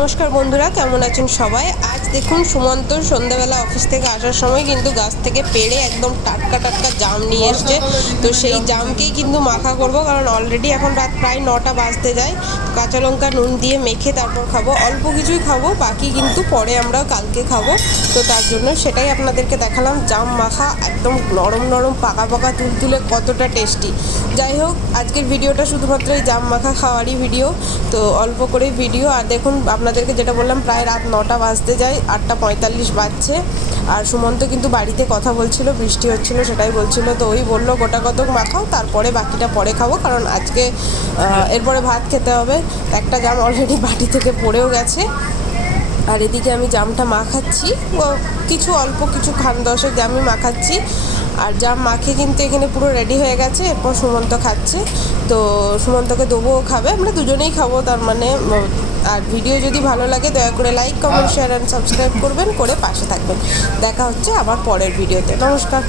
নমস্কার বন্ধুরা, কেমন আছেন সবাই? আজ দেখুন সুমন্ত সন্ধ্যাবেলা অফিস থেকে আসার সময় কিন্তু গাছ থেকে পেড়ে একদম টাটকা টাটকা জাম নিয়ে এসছে। তো সেই জামকেই কিন্তু মাখা করব, কারণ অলরেডি এখন রাত প্রায় 9টা বাজতে যায়। কাঁচা লঙ্কা নুন দিয়ে মেখে তারপর খাবো, অল্প কিছুই খাবো, বাকি কিন্তু পরে আমরা কালকে খাবো। তো তার জন্য সেটাই আপনাদেরকে দেখালাম, জাম মাখা একদম নরম নরম পাকা পাকা তুলতুলে কতটা টেস্টি। যাই হোক, আজকের ভিডিওটা শুধুমাত্র এই জাম মাখা খাওয়ারই ভিডিও, তো অল্প করে ভিডিও। আর দেখুন আপনাদেরকে যেটা বললাম, প্রায় রাত 9টা বাজতে যায়, 8টা 45 বাজছে। আর সুমন্ত কিন্তু বাড়িতে কথা বলছিল, বৃষ্টি হচ্ছিল সেটাই বলছিল। তো ওই বললো গোটা কতক মাখাও, তারপরে বাকিটা পরে খাবো, কারণ আজকে এরপরে ভাত খেতে হবে। একটা জাম অলরেডি বাটি থেকে পড়েও গেছে। আর এদিকে আমি জামটা মাখাচ্ছি, কিছু অল্প কিছু খান দশেক জামই মাখাচ্ছি। আর জাম মাখে কিন্তু এখানে পুরো রেডি হয়ে গেছে। এরপর সুমন্ত খাচ্ছে, তো সুমন্তকে দেবো, খাবে, আমরা দুজনেই খাবো তার মানে। আর ভিডিও যদি ভালো লাগে দয়া করে like, comment, share and subscribe করবেন, করে পাশে থাকবেন। দেখা হচ্ছে আবার পরের ভিডিওতে। নমস্কার।